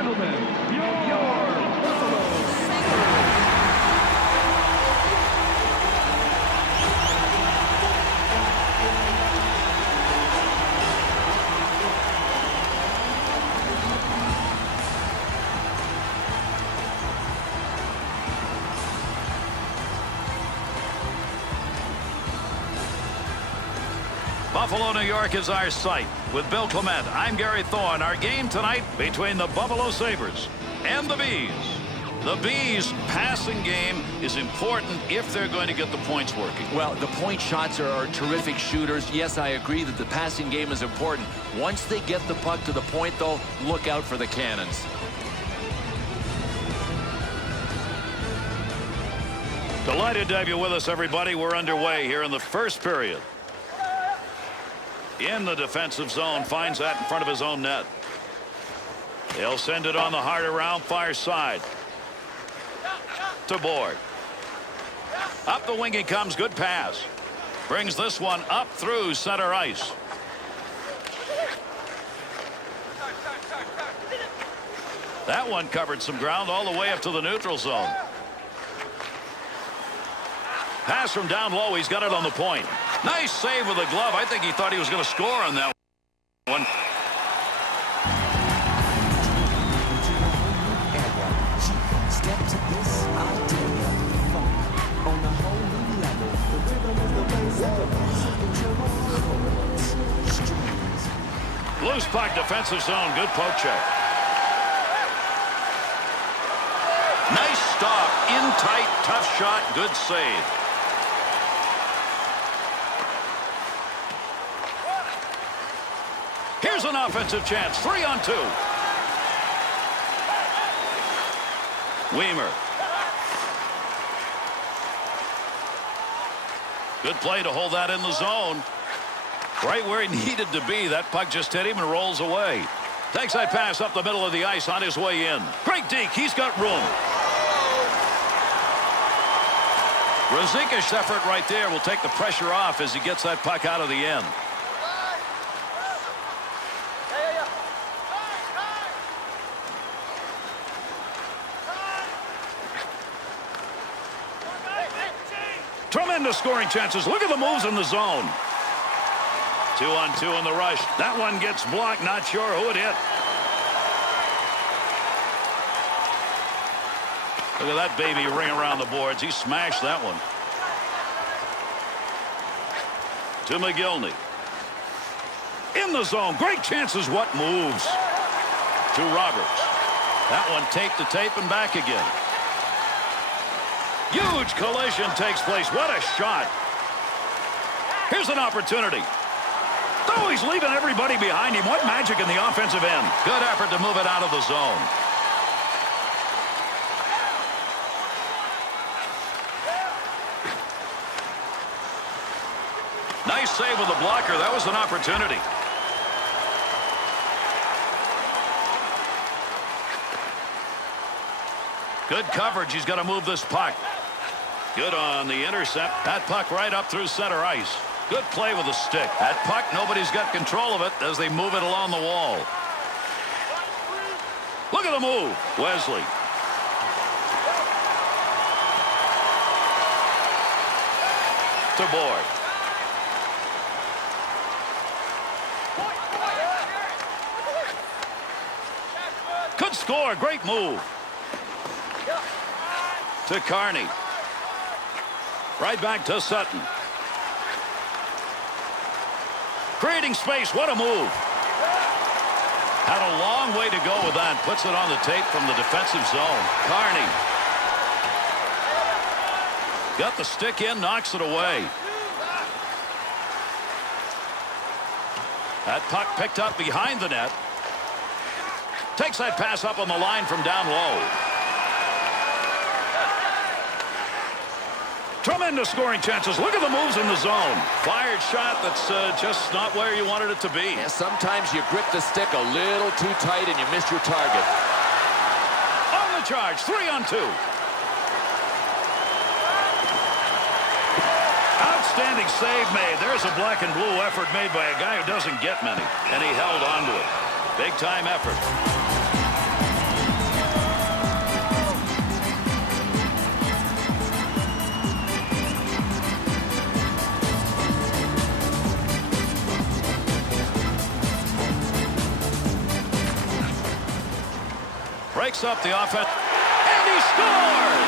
gentlemen, your Buffalo Sabres. Buffalo, New York is our site. With Bill Clement, I'm Gary Thorne. Our game tonight between the Buffalo Sabres and the Bees. The Bees' passing game is important if they're going to get the points working. Well, the point shots are terrific shooters. Yes, I agree that the passing game is important. Once they get the puck to the point, though, look out for the cannons. Delighted to have you with us, everybody. We're underway here in the first period. In the defensive zone, finds that in front of his own net. They'll send it on the hard around far side to Bourque. Up the wing he comes. Good pass. Brings this one up through center ice. That one covered some ground all the way up to the neutral zone. Pass from down low. He's got it on the point. Nice save with the glove. I think he thought he was going to score on that one. Step to this Auditorium on a whole new level. The rhythm is the bass and the bass is the treble. Chords, strings. Loose puck, defensive zone. Good poke check. Nice stop. In tight, tough shot. Good save. Here's an offensive chance. 3-on-2. WIEMER. Good play to hold that in the zone. Right where he needed to be. That puck just hit him and rolls away. Takes that pass up the middle of the ice on his way in. Great deke. He's got room. RUZICKA's effort right there will take the pressure off as he gets that puck out of the end. Tremendous scoring chances. Look at the moves in the zone. 2-on-2 in the rush. That one gets blocked. Not sure who it hit. Look at that baby ring around the boards. He smashed that one. To Mogilny. In the zone. Great chances. What moves? To Roberts. That one tape to tape and back again. Huge collision takes place. What a shot. Here's an opportunity. Oh, he's leaving everybody behind him. What magic in the offensive end. Good effort to move it out of the zone. Nice save with the blocker. That was an opportunity. Good coverage. He's got to move this puck. Good on the intercept. That puck right up through center ice. Good play with the stick. That puck, nobody's got control of it as they move it along the wall. Look at the move. WESLEY. To Bourque. Good score. Great move. To Carney. Right back to Sutton. Creating space. What a move. Had a long way to go with that. Puts it on the tape from the defensive zone. Carney. Got the stick in. Knocks it away. That puck picked up behind the net. Takes that pass up on the line from down low. Tremendous scoring chances. Look at the moves in the zone. Fired shot that's just not where you wanted it to be. Yeah, sometimes you grip the stick a little too tight and you miss your target. On the charge. 3-on-2. Outstanding save made. There's a black and blue effort made by a guy who doesn't get many. And he held on to it. Big time effort. breaks up the offense, and he scores!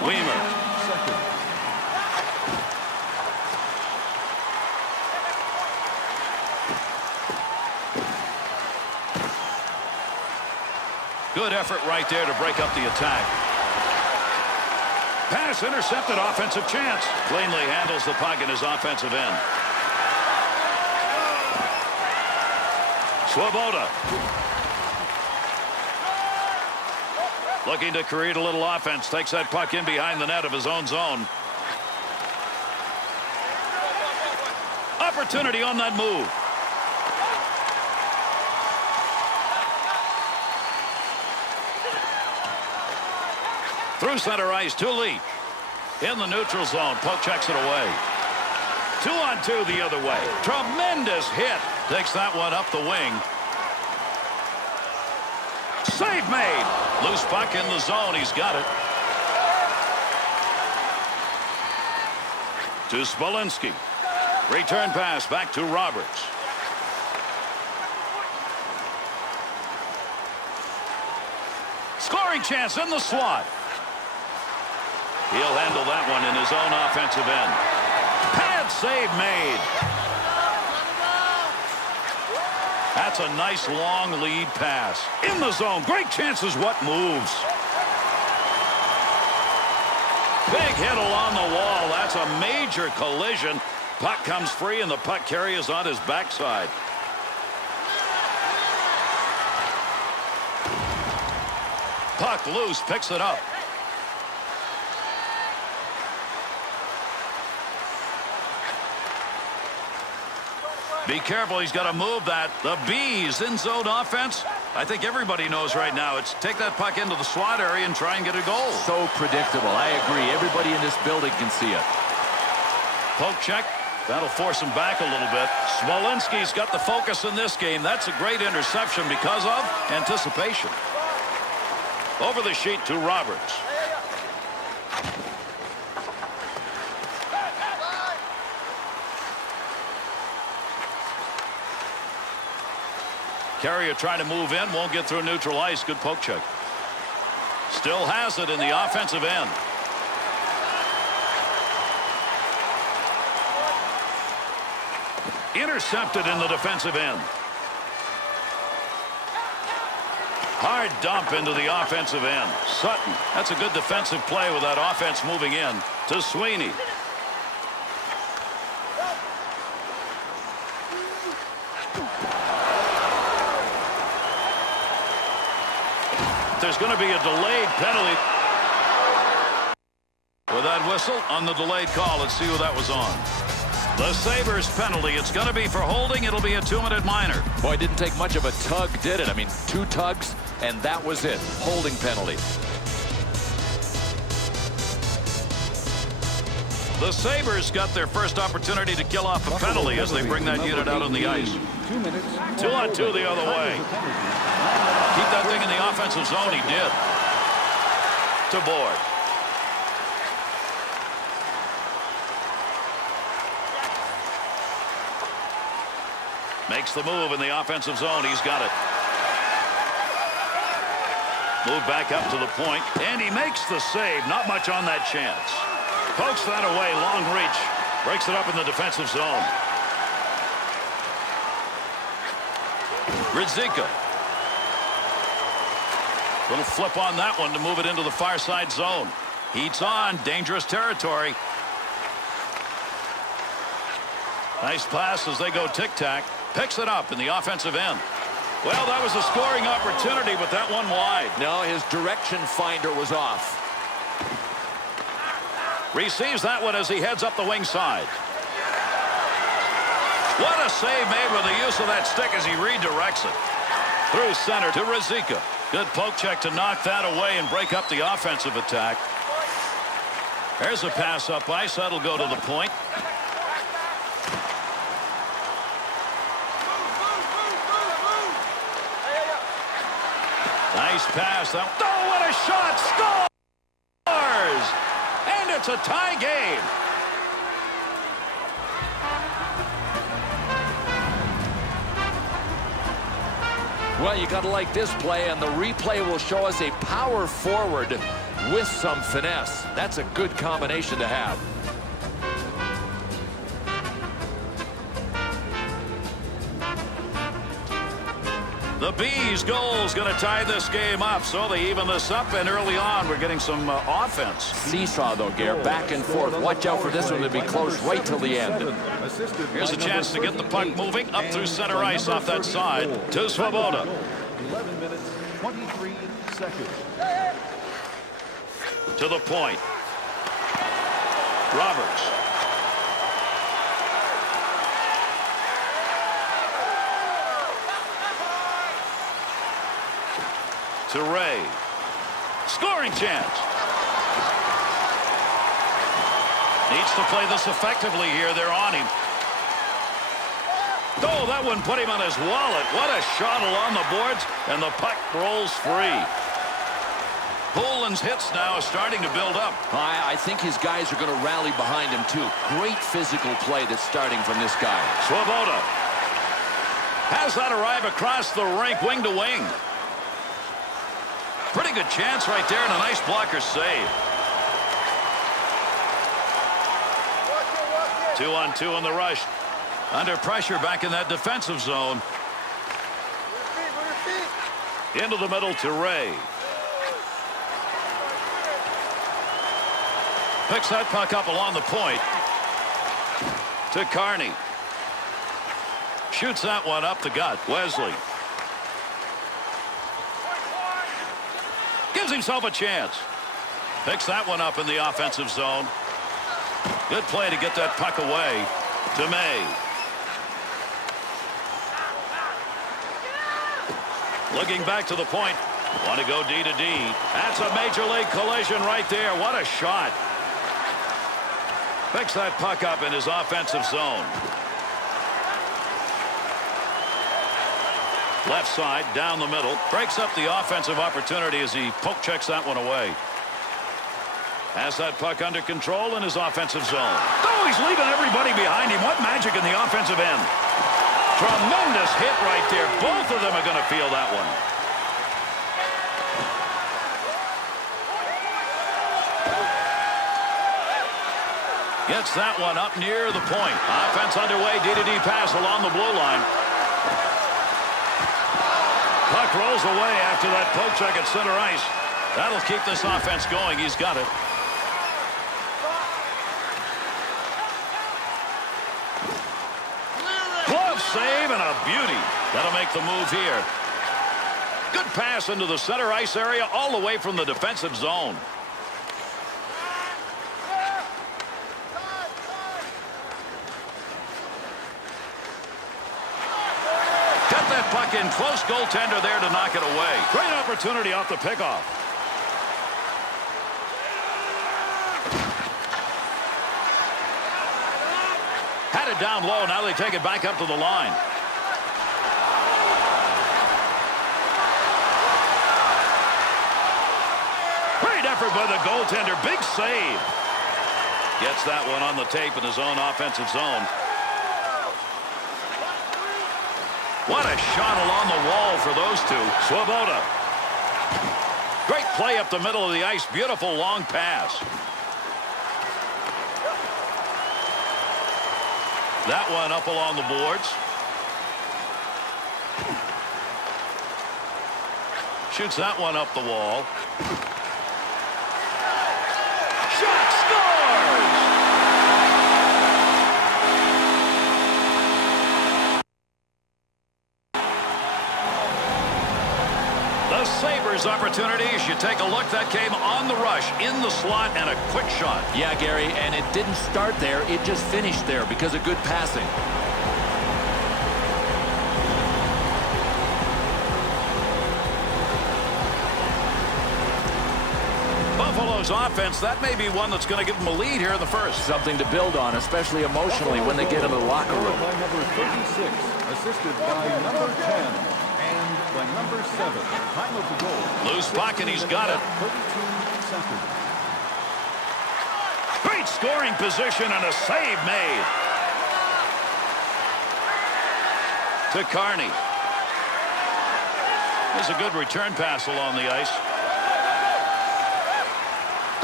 WIEMER. Good effort right there to break up the attack. Pass intercepted, offensive chance. Cleanly handles the puck in his offensive end. Swoboda. Looking to create a little offense. Takes that puck in behind the net of his own zone. Opportunity on that move. Through center ice to LEACH. In the neutral zone. Poke checks it away. 2-on-2 the other way. Tremendous hit. Takes that one up the wing. Save made. Loose puck in the zone. He's got it. To Smolinski. Return pass back to Roberts. Scoring chance in the slot. He'll handle that one in his own offensive end. Pad save made. That's a nice long lead pass. In the zone. Great chances. What moves? Big hit along the wall. That's a major collision. Puck comes free and the puck carrier is on his backside. Puck loose. Picks it up. Be careful, he's got to move that. The Bees in zone offense. I think everybody knows right now it's take that puck into the slot area and try and get a goal. So predictable. I agree. Everybody in this building can see it. Poke check. That'll force him back a little bit. Smolinski's got the focus in this game. That's a great interception because of anticipation. Over the sheet to Roberts. Carrier trying to move in, won't get through neutral ice. Good poke check. Still has it in the offensive end. Intercepted in the defensive end. Hard dump into the offensive end. Sutton. That's a good defensive play with that offense moving in to Sweeney. There's going to be a delayed penalty. With that whistle on the delayed call, let's see who that was on. The Sabres penalty. It's going to be for holding. It'll be a 2-minute minor. Boy, it didn't take much of a tug, did it? I mean, 2 tugs, and that was it. Holding penalty. The Sabres got their first opportunity to kill off a penalty as they bring that unit out on the ice. 2-on-2 the other way. Keep that thing in the offensive zone. He did. To Bourque. Makes the move in the offensive zone. He's got it. Move back up to the point, and he makes the save. Not much on that chance. Pokes that away. Long reach. Breaks it up in the defensive zone. RUZICKA. Little flip on that one to move it into the far side zone. Heats on. Dangerous territory. Nice pass as they go tic-tac. Picks it up in the offensive end. Well, that was a scoring opportunity, but that one wide. No, his direction finder was off. Receives that one as he heads up the wing side. What a save made with the use of that stick as he redirects it. Through center to RUZICKA. Good poke check to knock that away and break up the offensive attack. There's a pass up ice. That'll go to the point. Nice pass. Oh, what a shot! Scores! And it's a tie game. Well, you got to like this play, and the replay will show us a power forward with some finesse. That's a good combination to have. The Bees' goal's going to tie this game up, so they even this up, and early on we're getting some offense. Seesaw, though, Gare, back and forth. Watch out for this one to be close right till the end. Here's a chance to get the puck moving up through center ice off that side to Svoboda. 11 minutes, 23 seconds. To the point. Roberts. To Ray. Scoring chance. Needs to play this effectively here. They're on him. Oh, that one put him on his wallet. What a shot along the boards, and the puck rolls free. Poulin's hits now are starting to build up. I think his guys are going to rally behind him, too. Great physical play that's starting from this guy. Svoboda has that arrive across the rink, wing to wing. Pretty good chance right there, and a nice blocker save. 2-on-2 in the rush. Under pressure back in that defensive zone. Into the middle to Ray. Picks that puck up along the point. To Carney. Shoots that one up the gut. Wesley. Gives himself a chance. Picks that one up in the offensive zone. Good play to get that puck away to May. Looking back to the point. Want to go D to D. That's a major league collision right there. What a shot. Picks that puck up in his offensive zone. Left side, down the middle. Breaks up the offensive opportunity as he poke checks that one away. Has that puck under control in his offensive zone. Oh, he's leaving everybody behind him. What magic in the offensive end. Tremendous hit right there. Both of them are going to feel that one. Gets that one up near the point. Offense underway. D-to-D pass along the blue line. Puck rolls away after that poke check at center ice. That'll keep this offense going. He's got it. Glove save and a beauty. That'll make the move here. Good pass into the center ice area all the way from the defensive zone. Puck in close, goaltender there to knock it away. Great opportunity off the pickoff. Had it down low. Now they take it back up to the line. Great effort by the goaltender. Big save. Gets that one on the tape in his own offensive zone. What a shot along the wall for those two. Svoboda. Great play up the middle of the ice. Beautiful long pass. That one up along the boards. Shoots that one up the wall. Shot, scores! Sabres opportunity. As you take a look, that came on the rush, in the slot, and a quick shot. Yeah, Gary, and it didn't start there. It just finished there because of good passing. Buffalo Bruins offense, that may be one that's going to give them a lead here in the first. Something to build on, especially emotionally when they get into the locker room. By number 36, assisted by number 10, and by number 7. Time of the goal. Loose puck, and he's got it. 32 seconds. Great scoring position and a save made. To Carney. There's a good return pass along the ice.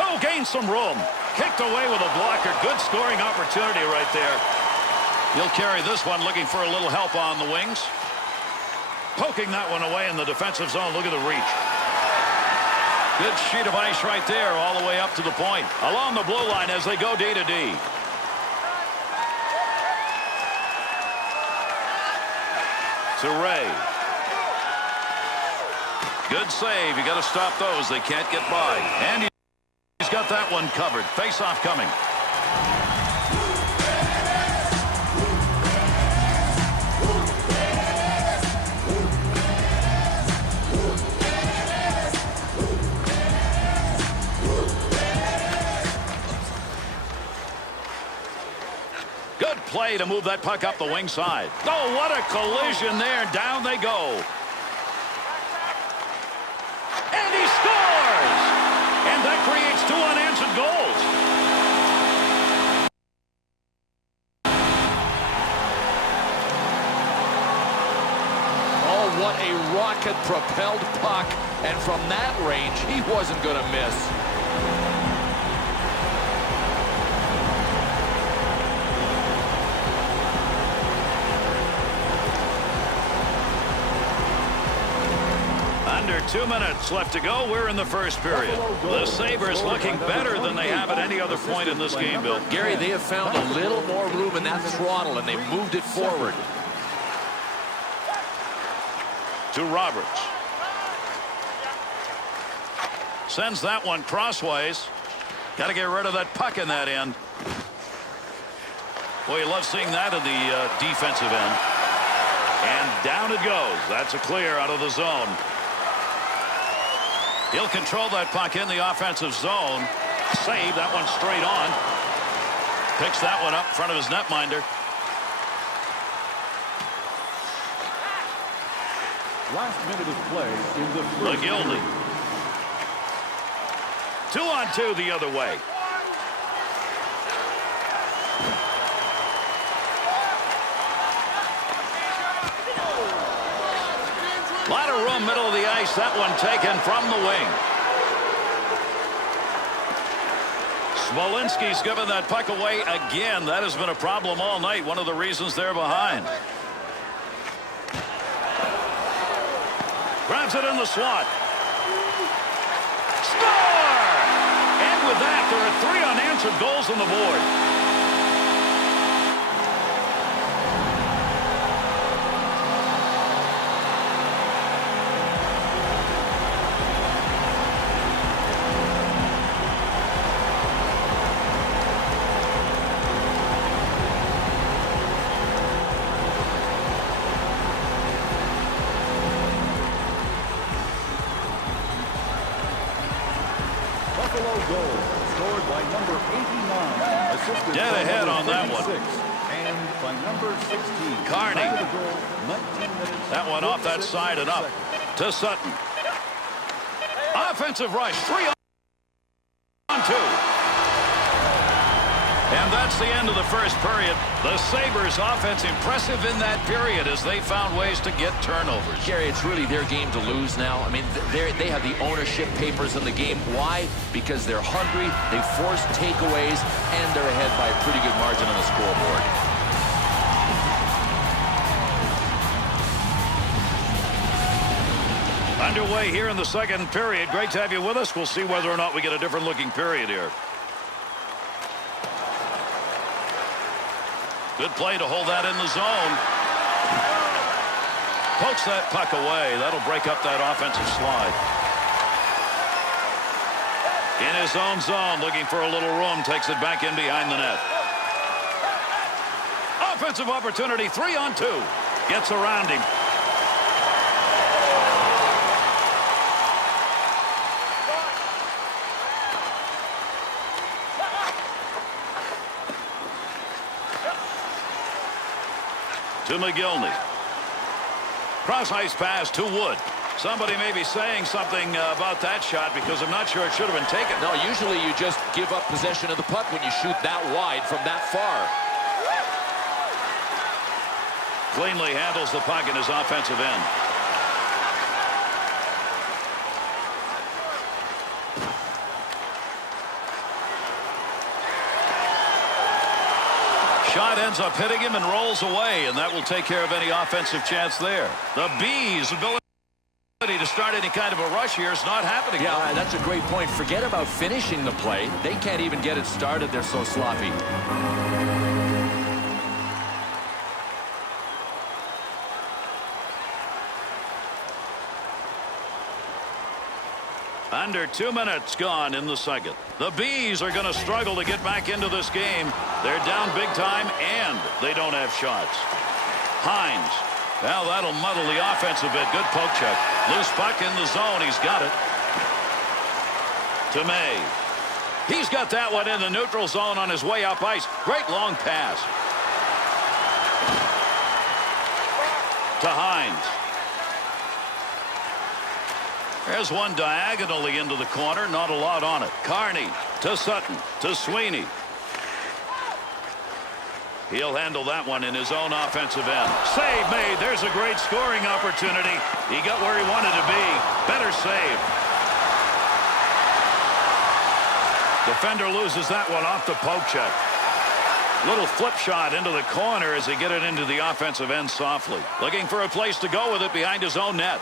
Oh, gain some room. Kicked away with a blocker. Good scoring opportunity right there. He'll carry this one, looking for a little help on the wings. Poking that one away in the defensive zone. Look at the reach. Good sheet of ice right there, all the way up to the point. Along the blue line as they go D to D. To Ray. Good save. You got to stop those. They can't get by. And he's got that one covered. Face-off coming. Good play to move that puck up the wing side. Oh, what a collision there. Down they go. And he scores! And that creates 2 unanswered goals. Oh, what a rocket-propelled puck. And from that range, he wasn't going to miss. Under 2 minutes left to go. We're in the first period. The Sabres looking better than they have at any other point in this game, Bill. Gary, they have found a little more room in that throttle, and they moved it forward. To Roberts. Sends that one crossways. Got to get rid of that puck in that end. Boy, you love seeing that in the defensive end. And down it goes. That's a clear out of the zone. He'll control that puck in the offensive zone. Save that one straight on. Picks that one up in front of his netminder. Last minute of play in the first. Mogilny. 2-on-2 the other way. A lot of room, middle of the ice. That one taken from the wing. Smolinski's given that puck away again. That has been a problem all night. One of the reasons they're behind. Grabs it in the slot. Score! And with that, there are 3 unanswered goals on the board. Goal scored by number 89, assisted Dead by ahead number on that one. 36, and by number 16. Carney. Time of the goal, 19 minutes, That one off that 46 side and up seconds. to Sutton. Offensive rush, 3-on-2. And that's the end of the first period. The Sabres offense impressive in that period as they found ways to get turnovers. Gary, it's really their game to lose now. I mean, they have the ownership papers in the game. Why? Because they're hungry, they force takeaways, and they're ahead by a pretty good margin on the scoreboard. Underway here in the second period. Great to have you with us. We'll see whether or not we get a different looking period here. Good play to hold that in the zone. Pokes that puck away. That'll break up that offensive slide. In his own zone, looking for a little room. Takes it back in behind the net. Offensive opportunity, 3-on-2. Gets around him. to Mogilny. Cross-ice pass to Wood. Somebody may be saying something about that shot because I'm not sure it should have been taken. No, usually you just give up possession of the puck when you shoot that wide from that far. Cleanly handles the puck in his offensive end. Shot ends up hitting him and rolls away, and that will take care of any offensive chance there. The Bees' ability to start any kind of a rush here is not happening. Yeah, that's a great point. Forget about finishing the play. They can't even get it started. They're so sloppy. Under 2 minutes gone in the second. The Bees are going to struggle to get back into this game. They're down big time, and they don't have shots. Hines. Well, that'll muddle the offense a bit. Good poke check. Loose puck in the zone. He's got it. To May. He's got that one in the neutral zone on his way up ice. Great long pass. To Hines. There's one diagonally into the corner. Not a lot on it. Carney to Sutton to Sweeney. He'll handle that one in his own offensive end. Save made. There's a great scoring opportunity. He got where he wanted to be. Better save. Defender loses that one off the poke check. Little flip shot into the corner as they get it into the offensive end softly. Looking for a place to go with it behind his own net.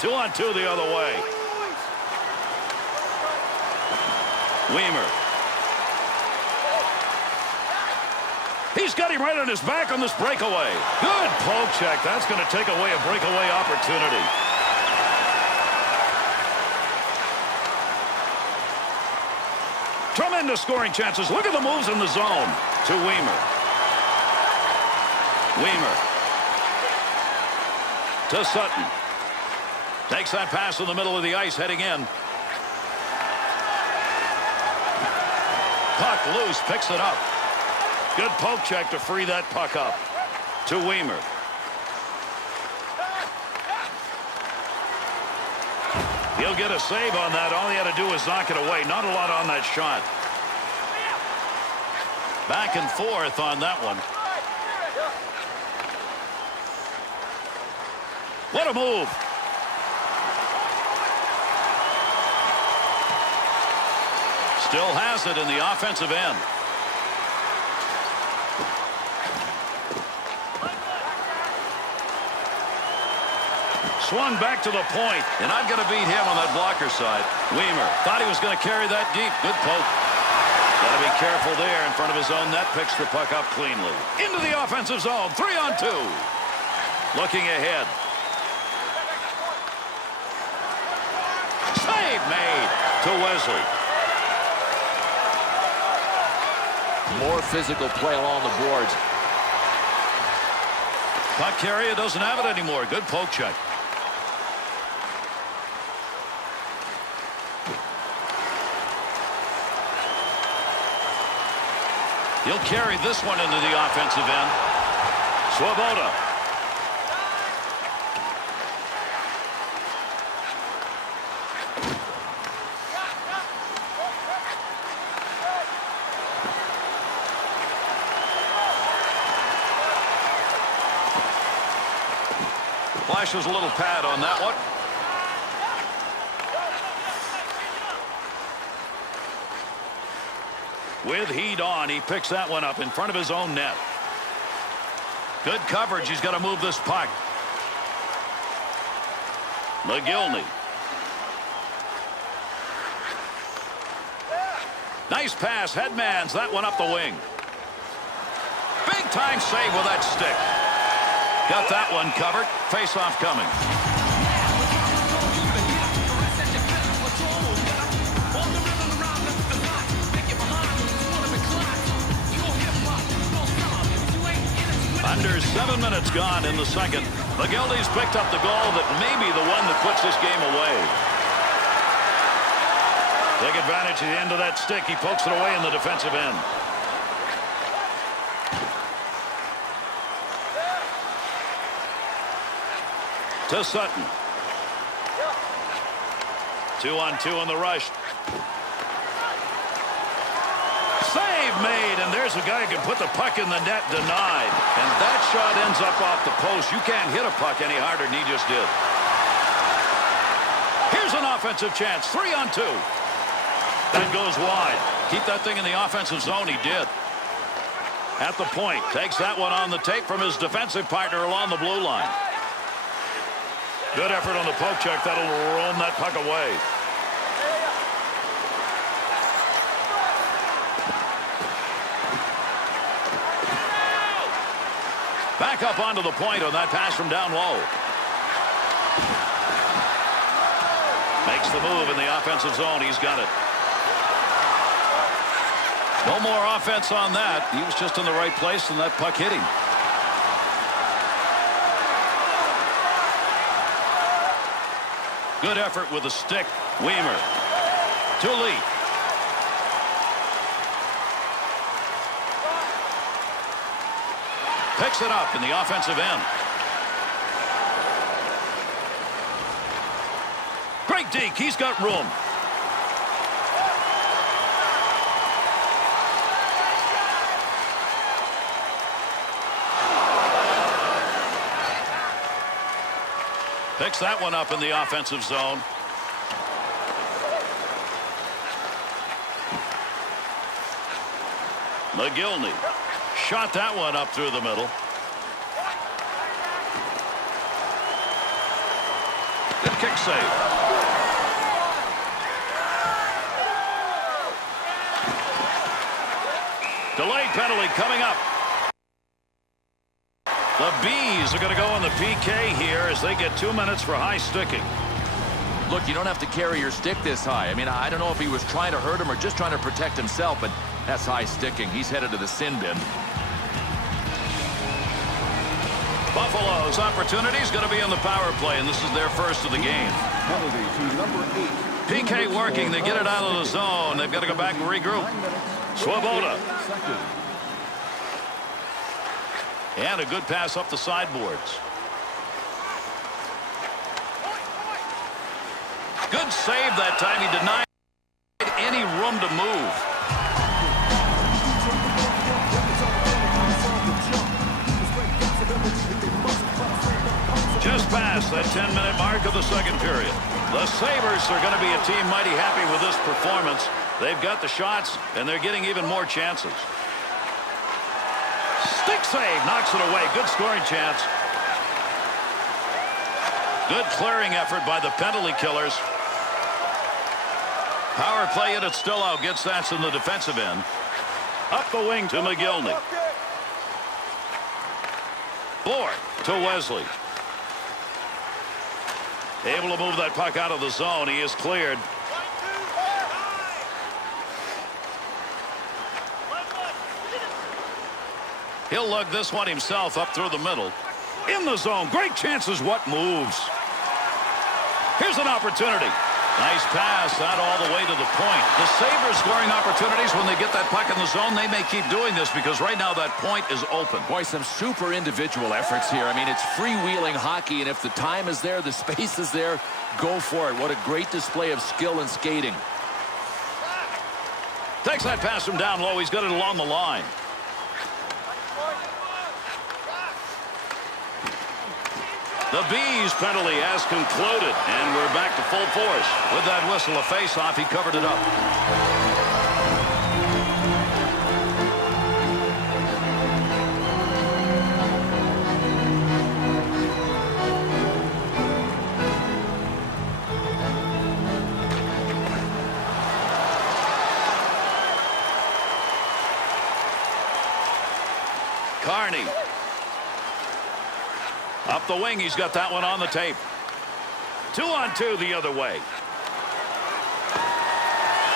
2-on-2 the other way. WIEMER. He's got him right on his back on this breakaway. Good poke check. That's going to take away a breakaway opportunity. Tremendous scoring chances. Look at the moves in the zone. To WIEMER. WIEMER. To Sutton. Takes that pass in the middle of the ice, heading in. Puck loose, picks it up. Good poke check to free that puck up. To WIEMER. He'll get a save on that. All he had to do was knock it away. Not a lot on that shot. Back and forth on that one. What a move. Still has it in the offensive end. Swung back to the point, and I'm going to beat him on that blocker side. WIEMER thought he was going to carry that deep. Good poke. Got to be careful there in front of his own net. Picks the puck up cleanly. Into the offensive zone. 3-on-2. Looking ahead. Save made to Wesley. More physical play along the boards. Puck carrier doesn't have it anymore. Good poke check. He'll carry this one into the offensive end. Swoboda. Flashes a little pad on that one. With heat on, he picks that one up in front of his own net. Good coverage. He's got to move this puck. Mogilny. Nice pass. Headmans that one up the wing. Big time save with that stick. Got that one covered. Face-off coming. Under 7 minutes gone in the second. Mogilny's picked up the goal that may be the one that puts this game away. Take advantage of the end of that stick. He pokes it away in the defensive end. to Sutton. 2-on-2 in the rush. Save made, and there's a guy who can put the puck in the net, denied. And that shot ends up off the post. You can't hit a puck any harder than he just did. Here's an offensive chance, 3-on-2. That goes wide. Keep that thing in the offensive zone, he did. At the point, takes that one on the tape from his defensive partner along the blue line. Good effort on the poke check. That'll roam that puck away. Back up onto the point on that pass from down low. Makes the move in the offensive zone. He's got it. No more offense on that. He was just in the right place and that puck hit him. Good effort with the stick. WIEMER to LEACH. Picks it up in the offensive end. Great deke. He's got room. Picks that one up in the offensive zone. Mogilny shot that one up through the middle. Good kick save. Delayed penalty coming up. The Bees are going to go on the PK here as they get 2 minutes for high sticking. Look, you don't have to carry your stick this high. I mean, I don't know if he was trying to hurt him or just trying to protect himself, but that's high sticking. He's headed to the sin bin. Buffalo's opportunity is going to be on the power play, and this is their first of the game. Penalty to number 8. PK working. They get it out of the zone. They've got to go back and regroup. Swoboda. And a good pass up the sideboards. Good save that time. He denied any room to move. Just past that 10-minute mark of the second period. The Sabres are going to be a team mighty happy with this performance. They've got the shots, and they're getting even more chances. Stick save, knocks it away. Good scoring chance. Good clearing effort by the penalty killers. Power play unit still out. Gets that in the defensive end. Up the wing to Mogilny. Bourque to WESLEY. Able to move that puck out of the zone. He is cleared. He'll lug this one himself up through the middle. In the zone. Great chances. What moves? Here's an opportunity. Nice pass. That all the way to the point. The Sabres scoring opportunities when they get that puck in the zone. They may keep doing this because right now that point is open. Boy, some super individual efforts here. I mean, it's freewheeling hockey, and if the time is there, the space is there, go for it. What a great display of skill and skating. Takes that pass from down low. He's got it along the line. The Bees penalty has concluded, and we're back to full force. With that whistle, a face-off, he covered it up. Carney. Up the wing, he's got that one on the tape. 2-on-2 the other way.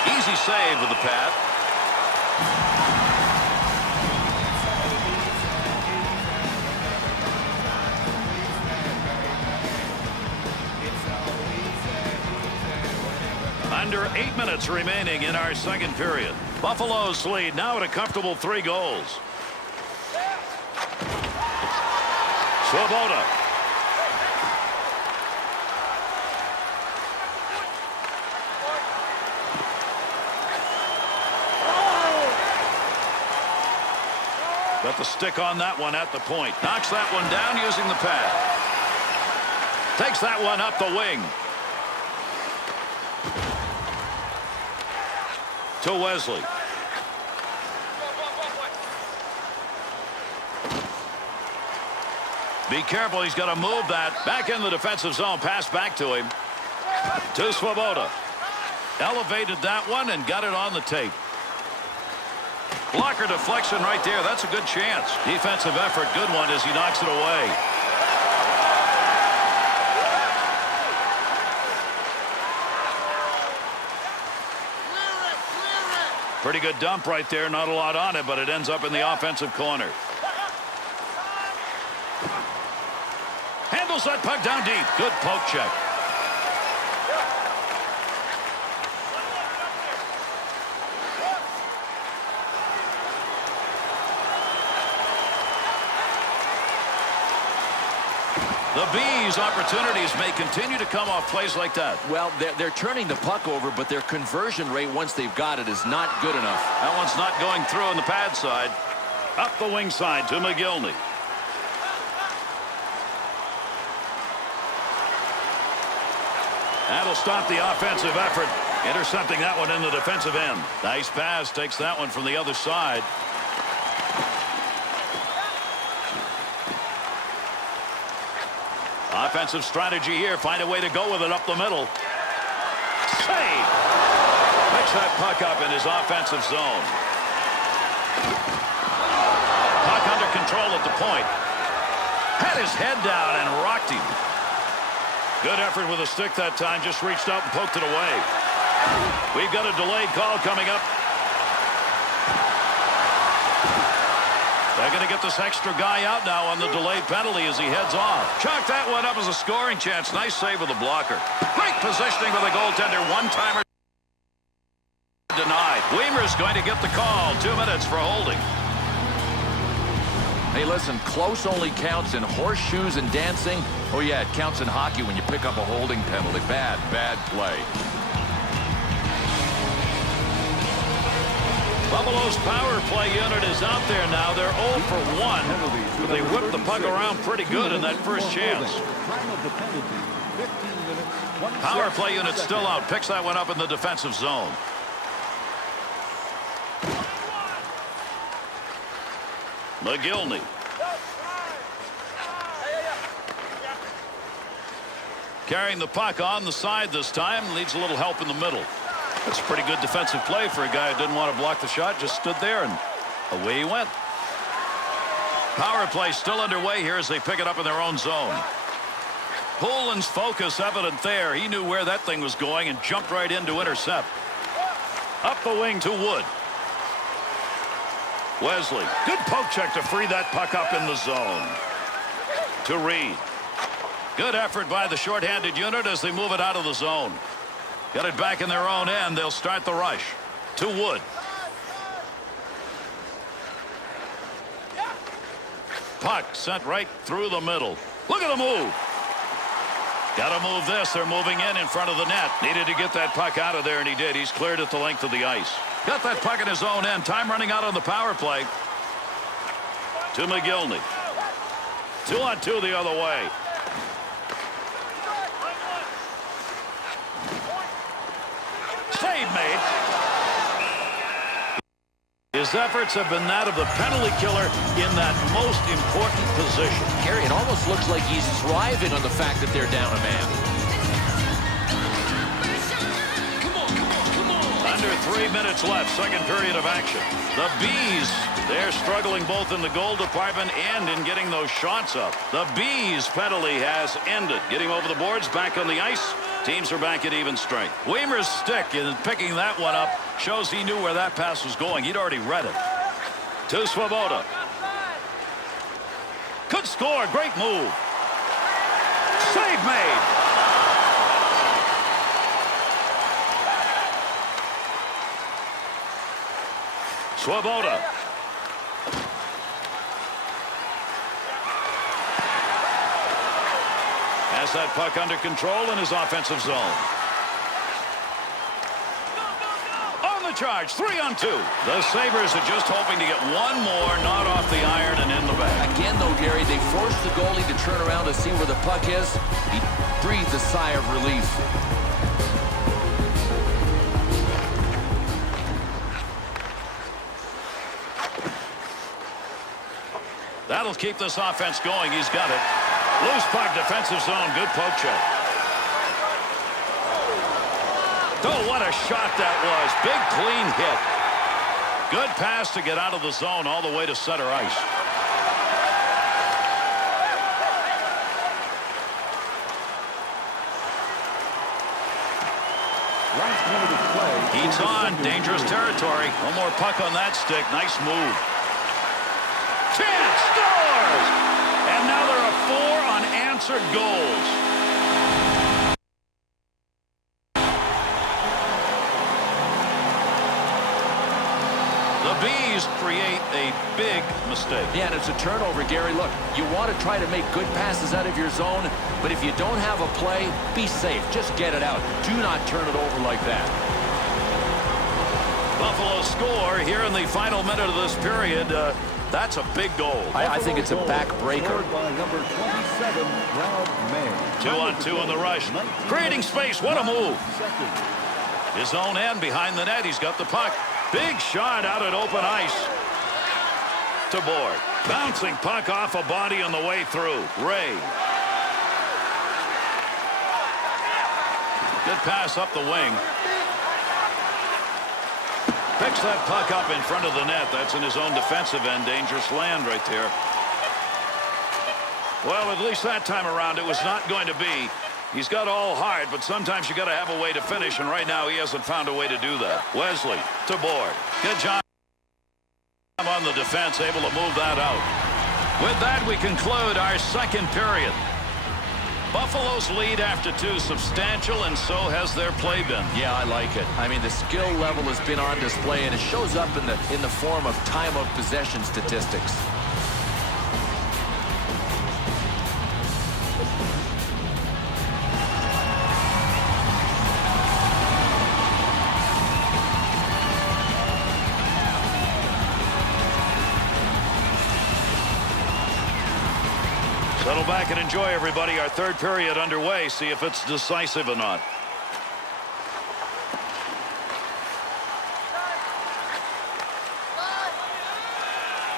Easy save with the pad. Under 8 minutes remaining in our second period. Buffalo's lead now at a comfortable 3 goals. Swoboda. Got the stick on that one at the point. Knocks that one down using the pad. Takes that one up the wing. To Wesley. Be careful, he's got to move that. Back in the defensive zone, pass back to him. To Swoboda. Elevated that one and got it on the tape. Blocker deflection right there. That's a good chance. Defensive effort, good one as he knocks it away. Pretty good dump right there. Not a lot on it, but it ends up in the offensive corner. Handles that puck down deep. Good poke check. The Bees' opportunities may continue to come off plays like that. Well, they're turning the puck over, but their conversion rate once they've got it is not good enough. That one's not going through on the pad side. Up the wing side to Mogilny. That'll stop the offensive effort. Intercepting that one in the defensive end. Nice pass. Takes that one from the other side. Offensive strategy here. Find a way to go with it up the middle. Save. Picks that puck up in his offensive zone. Puck under control at the point. Had his head down and rocked him. Good effort with a stick that time. Just reached out and poked it away. We've got a delayed call coming up. They're going to get this extra guy out now on the delayed penalty as he heads off. Chalk that one up as a scoring chance. Nice save with the blocker. Great positioning with a goaltender. One-timer denied. Wiemer's going to get the call. 2 minutes for holding. Hey, listen, close only counts in horseshoes and dancing. Oh, yeah, it counts in hockey when you pick up a holding penalty. Bad play. Buffalo's power play unit is out there now. They're 0 for 1. But they whipped the puck around pretty good in that first chance. Power play unit still out. Picks that one up in the defensive zone. Mogilny. Carrying the puck on the side this time. Needs a little help in the middle. That's a pretty good defensive play for a guy who didn't want to block the shot. Just stood there and away he went. Power play still underway here as they pick it up in their own zone. Poulin's focus evident there. He knew where that thing was going and jumped right in to intercept. Up the wing to Wood. Wesley. Good poke check to free that puck up in the zone. To REID. Good effort by the shorthanded unit as they move it out of the zone. Got it back in their own end. They'll start the rush. To Wood. Puck sent right through the middle. Look at the move. Got to move this. They're moving in front of the net. Needed to get that puck out of there, and he did. He's cleared it the length of the ice. Got that puck in his own end. Time running out on the power play. To Mogilny. 2-on-2 the other way. Save made. His efforts have been that of the penalty killer in that most important position. Gary, it almost looks like he's thriving on the fact that they're down a man. Under 3 minutes left, second period of action. The Bees, they're struggling both in the goal department and in getting those shots up. The Bees penalty has ended. Getting over the boards, back on the ice. Teams are back at even strength. Wiemer's stick in picking that one up shows he knew where that pass was going. He'd already read it. To Swoboda. Could score. Great move. Save made. Swoboda. Has that puck under control in his offensive zone. On the charge. 3-on-2. The Sabres are just hoping to get one more, not off the iron and in the back. Again, though, Gary, they forced the goalie to turn around to see where the puck is. He breathed a sigh of relief. That'll keep this offense going. He's got it. Loose puck, defensive zone. Good poke check. Oh, what a shot that was. Big, clean hit. Good pass to get out of the zone all the way to center ice. Last minute of play. He's on. Dangerous territory. One more puck on that stick. Nice move. Chance scores! And now there are 4 unanswered goals. The Bees create a big mistake. Yeah, and it's a turnover, Gary. Look, you want to try to make good passes out of your zone, but if you don't have a play, be safe. Just get it out. Do not turn it over like that. Buffalo score here in the final minute of this period. That's a big goal. I think it's a backbreaker. Scored by number 27, Brad May. 2-on-2 on the rush. Creating space. What a move. His own end behind the net. He's got the puck. Big shot out at open ice. To Bourque. Bouncing puck off a body on the way through. Ray. Good pass up the wing. Picks that puck up in front of the net. That's in his own defensive end. Dangerous land right there. Well, at least that time around it was not going to be. He's got all heart, but sometimes you got to have a way to finish, and right now he hasn't found a way to do that. Wesley to Bourque. Good job on the defense, able to move that out. With that, we conclude our second period. Buffalo's lead after 2 substantial, and so has their play been. Yeah, I like it. I mean, the skill level has been on display, and it shows up in the form of time of possession statistics. Settle back and enjoy, everybody. Our third period underway. See if it's decisive or not.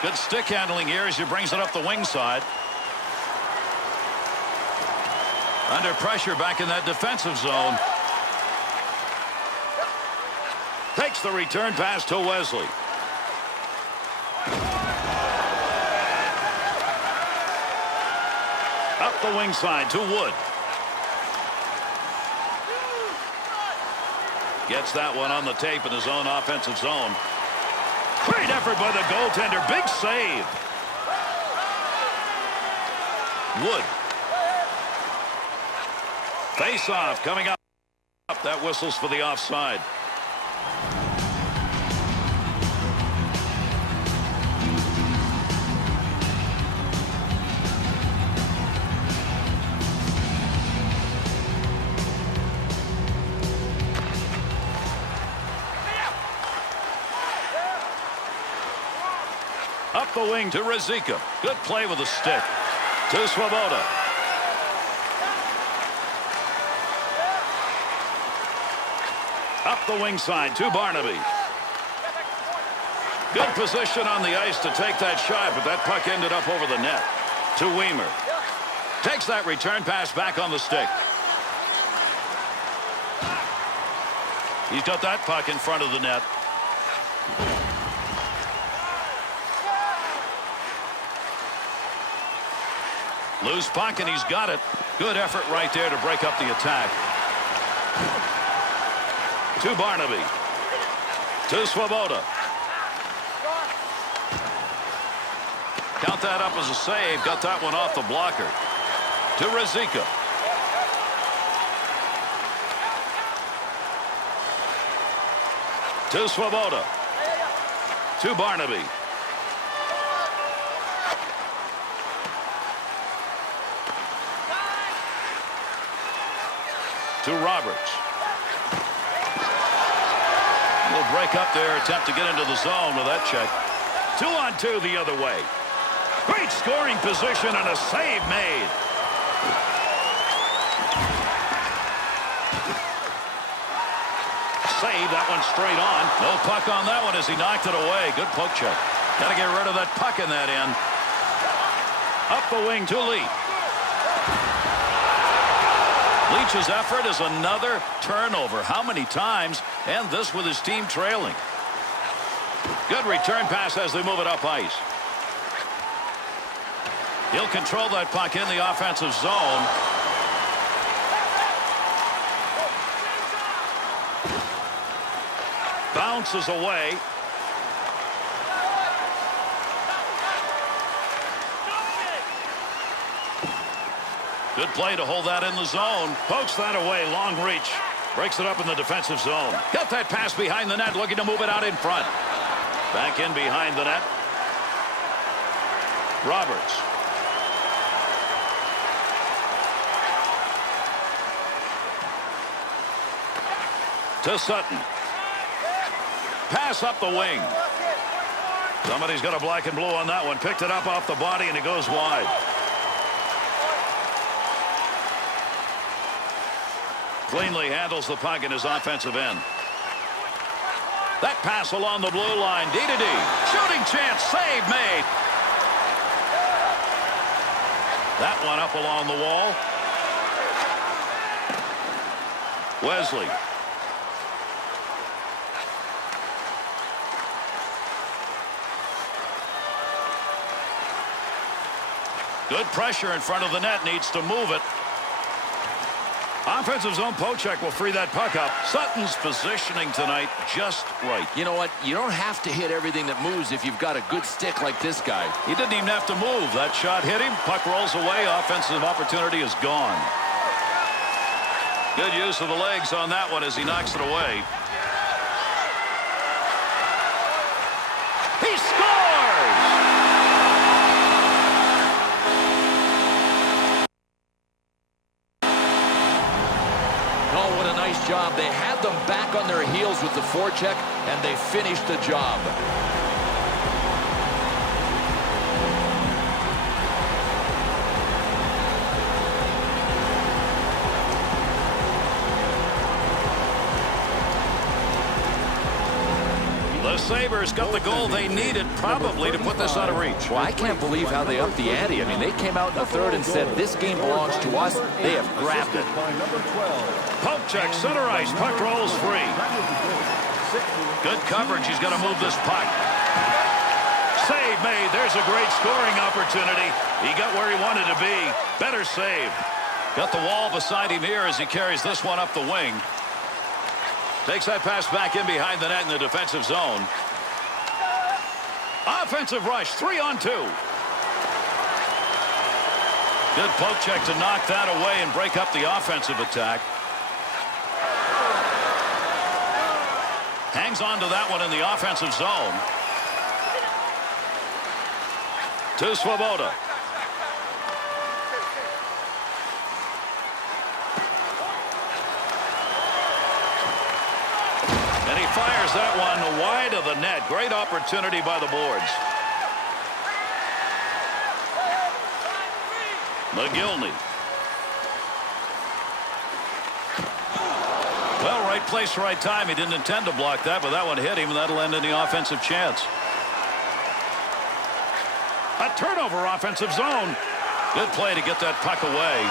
Good stick handling here as he brings it up the wing side. Under pressure back in that defensive zone. Takes the return pass to Wesley. Up the wing side to Wood. Gets that one on the tape in his own offensive zone. Great effort by the goaltender. Big save. Wood. Face off coming up. That whistles for the offside. Up the wing to RUZICKA. Good play with the stick. To Swoboda. Up the wing side to Barnaby. Good position on the ice to take that shot, but that puck ended up over the net. To WIEMER. Takes that return pass back on the stick. He's got that puck in front of the net. Loose puck, and he's got it. Good effort right there to break up the attack. To Barnaby. To Swoboda. Count that up as a save. Got that one off the blocker. To RUZICKA. To Swoboda. To Barnaby. To Roberts. A will break up their attempt to get into the zone with that check. 2-on-2 the other way. Great scoring position and a save made. Save that one straight on. No puck on that one as he knocked it away. Good poke check. Got to get rid of that puck in that end. Up the wing to Leach. Leach's effort is another turnover. How many times? And this with his team trailing. Good return pass as they move it up ice. He'll control that puck in the offensive zone. Bounces away. Good play to hold that in the zone. Pokes that away. Long reach. Breaks it up in the defensive zone. Got that pass behind the net. Looking to move it out in front. Back in behind the net. Roberts. To Sutton. Pass up the wing. Somebody's got a black and blue on that one. Picked it up off the body and it goes wide. Cleanly handles the puck in his offensive end. That pass along the blue line. D-to-D. Shooting chance. Save made. That one up along the wall. Wesley. Good pressure in front of the net. Needs to move it. Offensive zone poke check will free that puck up. Sutton's positioning tonight just right. You know what? You don't have to hit everything that moves if you've got a good stick like this guy. He didn't even have to move. That shot hit him. Puck rolls away. Offensive opportunity is gone. Good use of the legs on that one as he knocks it away. He scores! Oh, what a nice job. They had them back on their heels with the forecheck, and they finished the job. The Sabres got the goal they needed probably to put this out of reach. Well, I can't believe how they upped the ante. I mean, they came out in the third and said, this game belongs to us. They have grabbed it. Poke check, center ice, puck rolls free. Good coverage, he's got to move this puck. Save made, there's a great scoring opportunity. He got where he wanted to be. Better save. Got the wall beside him here as he carries this one up the wing. Takes that pass back in behind the net in the defensive zone. Offensive rush, 3-on-2. Good poke check to knock that away and break up the offensive attack. Hangs on to that one in the offensive zone. To Swoboda. And he fires that one wide of the net. Great opportunity by the boards. Mogilny. Well, right place, right time. He didn't intend to block that, but that one hit him, and that'll end in the offensive chance. A turnover offensive zone. Good play to get that puck away.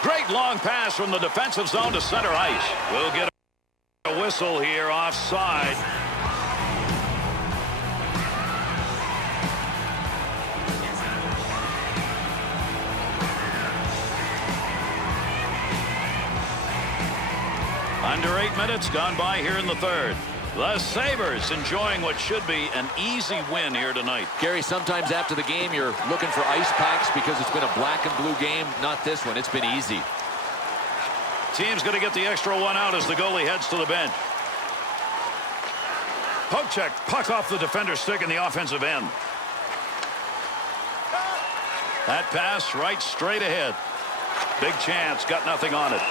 Great long pass from the defensive zone to center ice. We'll get a whistle here offside. Under 8 minutes gone by here in the third. The Sabres enjoying what should be an easy win here tonight. Gary, sometimes after the game you're looking for ice packs because it's been a black and blue game. Not this one. It's been easy. Team's going to get the extra one out as the goalie heads to the bench. Poke check. Puck off the defender's stick in the offensive end. That pass right straight ahead. Big chance, got nothing on it.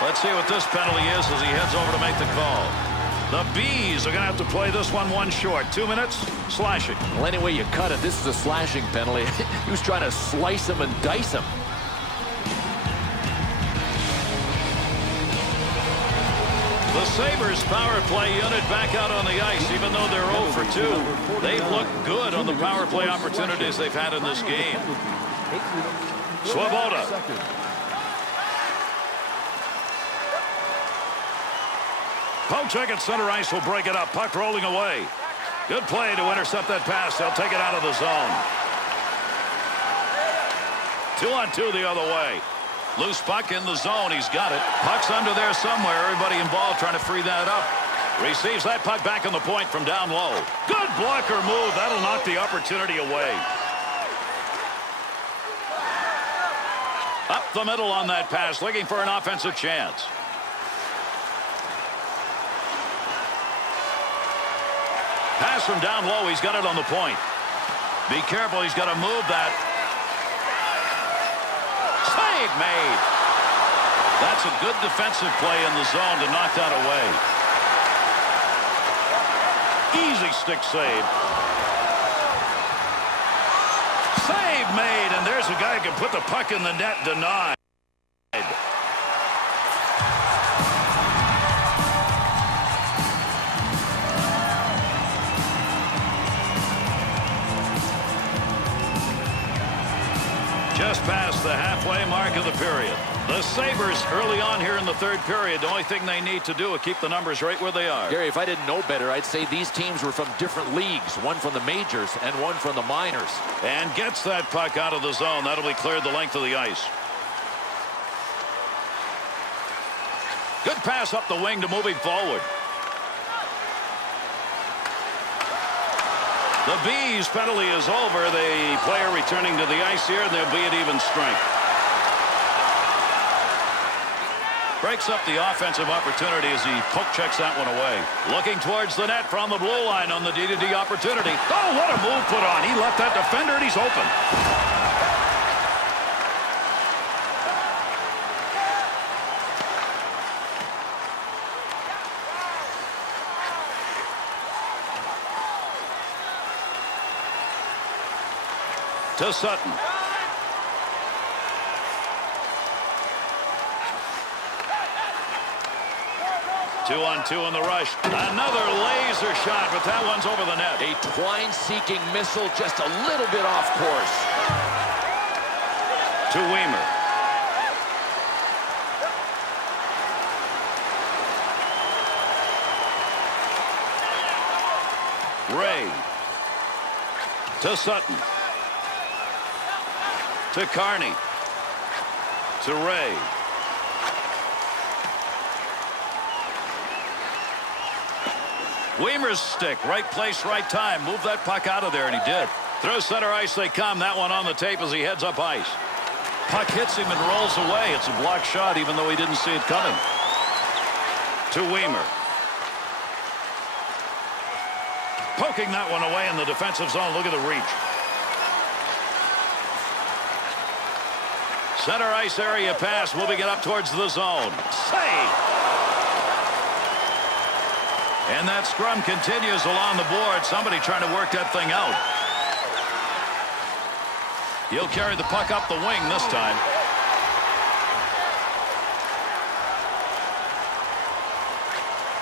Let's see what this penalty is as he heads over to make the call. The Bees are going to have to play this one short. 2 minutes, slashing. Well, any way you cut it, this is a slashing penalty. He was trying to slice him and dice him. The Sabres power play unit back out on the ice, even though they're 0 for 2. They've looked good on the power play opportunities they've had in this game. Swoboda. Hawerchuk at center ice will break it up. Puck rolling away. Good play to intercept that pass. They'll take it out of the zone. 2-on-2 the other way. Loose puck in the zone. He's got it. Puck's under there somewhere. Everybody involved trying to free that up. Receives that puck back on the point from down low. Good blocker move. That'll knock the opportunity away. Up the middle on that pass, looking for an offensive chance. Pass from down low. He's got it on the point. Be careful. He's got to move that. Save made. That's a good defensive play in the zone to knock that away. Easy stick save. Save made, and there's a guy who can put the puck in the net. Denied. Just past the halfway mark of the period. The Sabres early on here in the third period. The only thing they need to do is keep the numbers right where they are. Gary, if I didn't know better, I'd say these teams were from different leagues. One from the majors and one from the minors. And gets that puck out of the zone. That'll be cleared the length of the ice. Good pass up the wing to move him forward. The Bees penalty is over. The player returning to the ice here, and they'll be at even strength. Breaks up the offensive opportunity as he poke checks that one away. Looking towards the net from the blue line on the D-to-D opportunity. Oh, what a move put on. He left that defender, and he's open. To Sutton. Two-on-two in the rush. Another laser shot, but that one's over the net. A twine-seeking missile, just a little bit off course. To WIEMER. Ray. To Sutton. To Carney. To Ray. WIEMER's stick. Right place, right time. Move that puck out of there, and he did. Through center ice they come. That one on the tape as he heads up ice. Puck hits him and rolls away. It's a blocked shot, even though he didn't see it coming. To WIEMER. Poking that one away in the defensive zone. Look at the reach. Center ice area pass, moving it up towards the zone. Save! And that scrum continues along the board. Somebody trying to work that thing out. He'll carry the puck up the wing this time.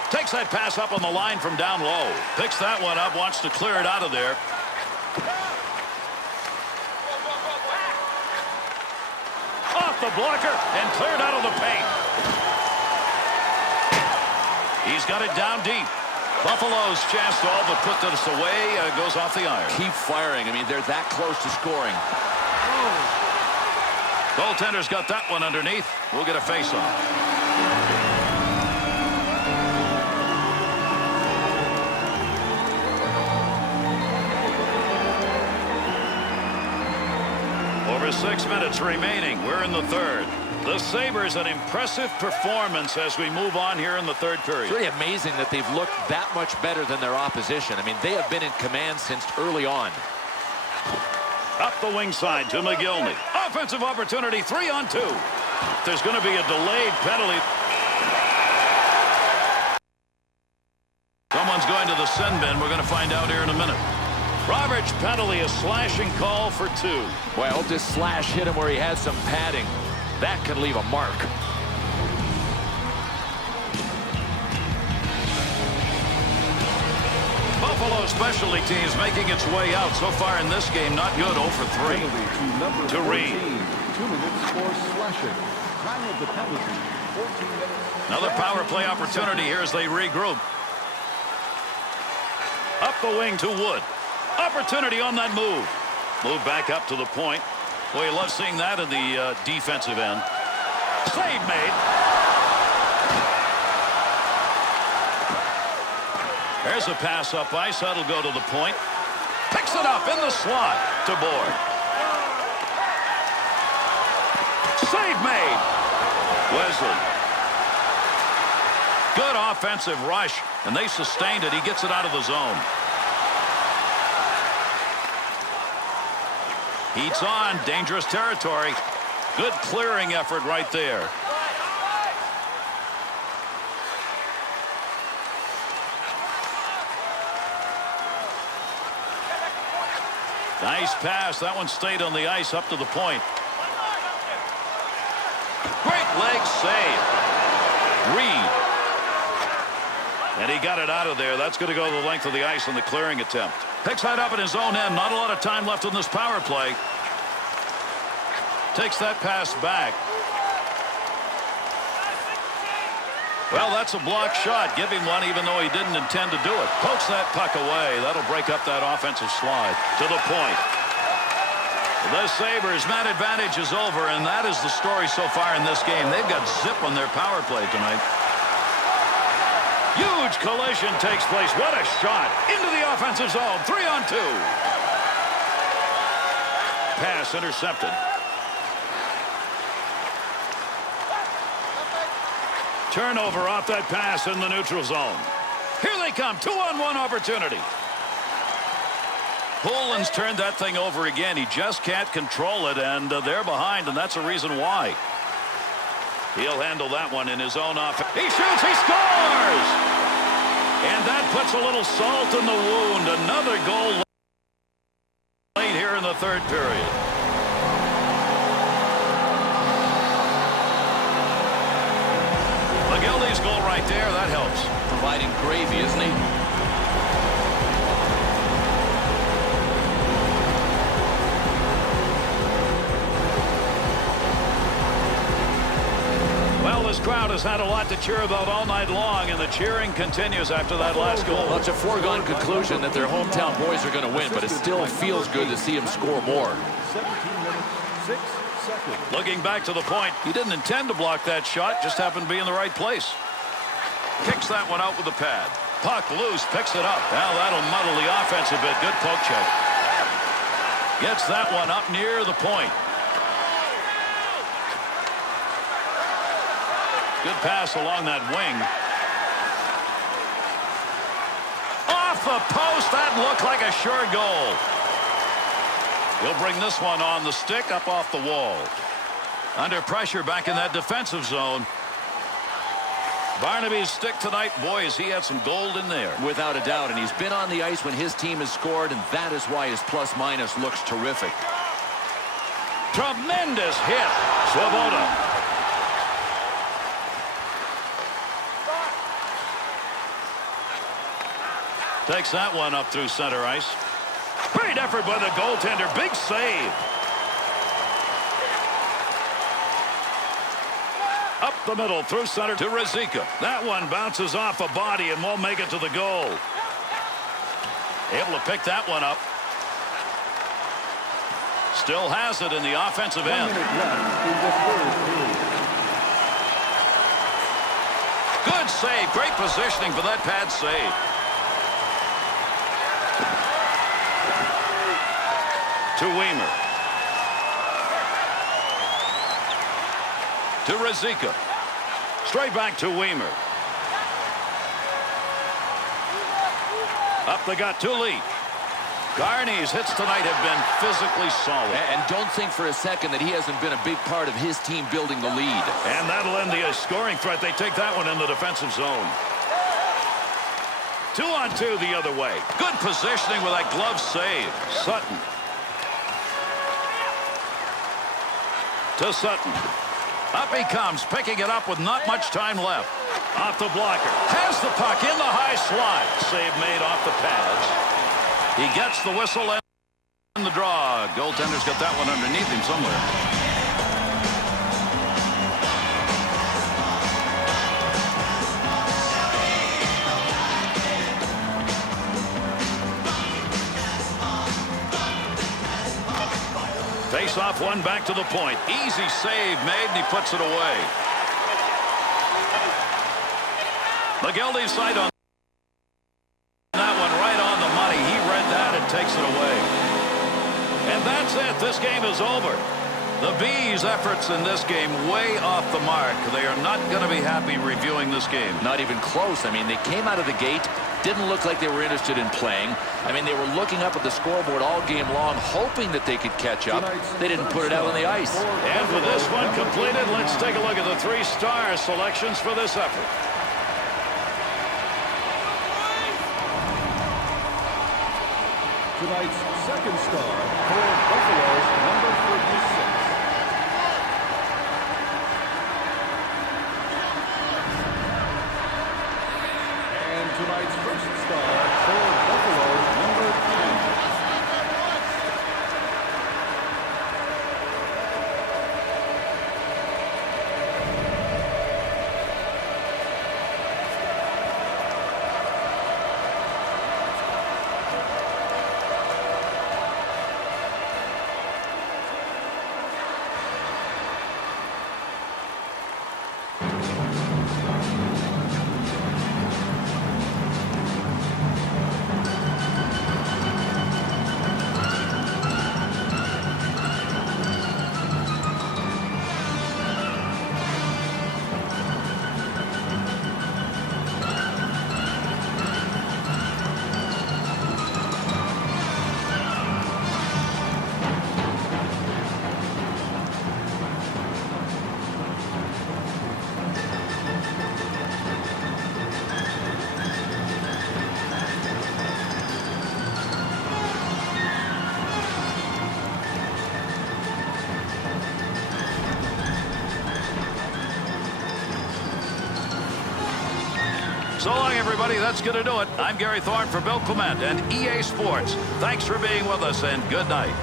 Takes that pass up on the line from down low. Picks that one up, wants to clear it out of there. The blocker and cleared out of the paint. He's got it down deep. Buffalo's chance to all but put this away goes off the iron. Keep firing. I mean, they're that close to scoring. Goaltender's got that one underneath. We'll get a face-off. Over 6 minutes remaining. We're in the third. The Sabres, an impressive performance as we move on here in the third period. It's really amazing that they've looked that much better than their opposition. I mean, they have been in command since early on. Up the wing side to Mogilny. Offensive opportunity, 3-on-2. There's going to be a delayed penalty. Someone's going to the sin bin. We're going to find out here in a minute. Roberts penalty, a slashing call for 2. Boy, I hope this slash hit him where he had some padding. That could leave a mark. Buffalo specialty teams making its way out so far in this game. Not good. 0 for 3. Penalty To Reid. 2 minutes for slashing. Time of the penalty, 14 minutes. Another power play opportunity here as they regroup. Up the wing to Wood. Opportunity on that move. Move back up to the point. Boy, you love seeing that in the defensive end. Save made. There's a pass up ice. That'll go to the point. Picks it up in the slot to Bourque. Save made. Wesley. Good offensive rush, and they sustained it. He gets it out of the zone. Heats on. Dangerous territory. Good clearing effort right there. Nice pass. That one stayed on the ice up to the point. Great leg save. Reid. And he got it out of there. That's going to go the length of the ice on the clearing attempt. Picks that up in his own end. Not a lot of time left in this power play. Takes that pass back. Well, that's a blocked shot. Give him one even though he didn't intend to do it. Pokes that puck away. That'll break up that offensive slide. To the point. The Sabres' man advantage is over, and that is the story so far in this game. They've got zip on their power play tonight. Huge collision takes place. What a shot. Into the offensive zone. 3-on-2. Pass intercepted. Turnover off that pass in the neutral zone. Here they come. 2-on-1 opportunity. Poulin's turned that thing over again. He just can't control it, and they're behind, and that's a reason why. He'll handle that one in his own offense. He shoots. He scores! And that puts a little salt in the wound. Another goal late here in the third period. Mogilny's goal right there, that helps. Providing gravy, isn't he? Well, this crowd has had a lot to cheer about all night long, and the cheering continues after that last goal. Well, it's a foregone conclusion that their hometown boys are going to win, but it still feels good to see them score more. 17 minutes, 6 seconds. Looking back to the point, he didn't intend to block that shot, just happened to be in the right place. Kicks that one out with the pad. Puck loose, picks it up. Well, that'll muddle the offense a bit. Good poke check. Gets that one up near the point. Good pass along that wing. Off the post. That looked like a sure goal. He'll bring this one on the stick up off the wall. Under pressure back in that defensive zone. Barnaby's stick tonight, boys, he had some gold in there. Without a doubt, and he's been on the ice when his team has scored, and that is why his plus-minus looks terrific. Tremendous hit. Swoboda. Takes that one up through center ice. Great effort by the goaltender. Big save. Up the middle through center to RUZICKA. That one bounces off a body and won't make it to the goal. Able to pick that one up. Still has it in the offensive 1 end. minute left in the third period. Good save. Great positioning for that pad save. To WIEMER. To RUZICKA. Straight back to WIEMER. Up the gut to LEACH. Garney's hits tonight have been physically solid. And don't think for a second that he hasn't been a big part of his team building the lead. And that'll end the scoring threat. They take that one in the defensive zone. 2-on-2 the other way. Good positioning with that glove save. Sutton. To Sutton. Up he comes, picking it up with not much time left. Off the blocker. Has the puck in the high slot. Save made off the pads. He gets the whistle and the draw. Goaltender's got that one underneath him somewhere. Face off one back to the point. Easy save made, and he puts it away. Mogilny's side on that one, right on the money. He read that and takes it away. And that's it. This game is over. The Bees' efforts in this game way off the mark. They are not going to be happy reviewing this game. Not even close. I mean, they came out of the gate, didn't look like they were interested in playing. I mean, they were looking up at the scoreboard all game long, hoping that they could catch up. They didn't put it out on the ice. And for this one completed, let's take a look at the 3-star selections for this effort. Tonight's second star for Buffalo, number 36. And tonight's first star for Buffalo, number 10. So long, everybody. That's going to do it. I'm Gary Thorne for Bill Clement and EA Sports. Thanks for being with us, and good night.